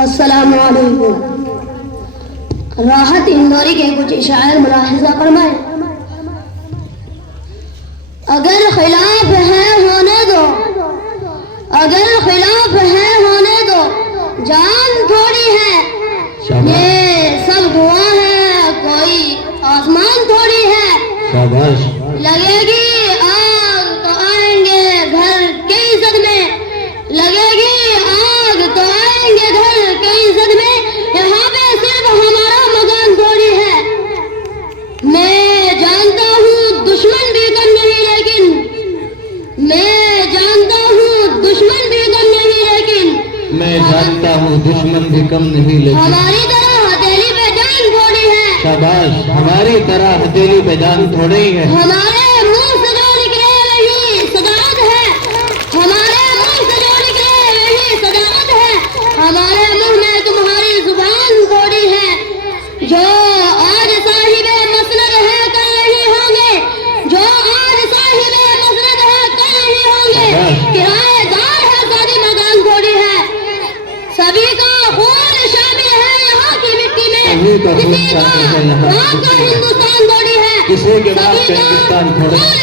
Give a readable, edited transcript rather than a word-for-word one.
अस्सलाम वालेकुम। राहत इंदौरी के कुछ शायर मुलाहिजा फरमाए। अगर खिलाफ है होने दो, अगर खिलाफ है होने दो, जान थोड़ी है ये सब दुआ है, कोई आसमान थोड़ी है। शाबाश। लगेगी आग तो आएंगे घर के इज्जत में, लगेगी आग तो आएंगे घर के इज्जत में। यहाँ पे सिर्फ हमारा मकान थोड़ी है। मैं जानता हूँ दुश्मन भी कम नहीं, लेकिन मैं जानता हूँ दुश्मन भी कम नहीं, लेकिन मैं जानता हूँ दुश्मन भी कम नहीं, लेकिन हमारी तरह हथेली पे जान थोड़ी है। शाबाश। हमारी तरह हथेली पे जान थोड़ी है। हमारे मुंह से जो निकले वही सदाकत है, हमारे मुंह से जो निकले वही सदाकत है। हमारे मुंह में तुम्हारी जुबान थोड़ी है। जो आज साहिबे मसनद है कल नहीं होंगे, जो आज साहिबे मसनद है कल नहीं होंगे। किराएदार है सारी मकान थोड़ी है। सभी का खून शामिल है यहाँ की मिट्टी में, सभी का खून किसी शामिल है यहाँ का हिंदुस्तान थोड़ी है, किसी के बाप सभी का हिंदुस्तान थोड़ी। खून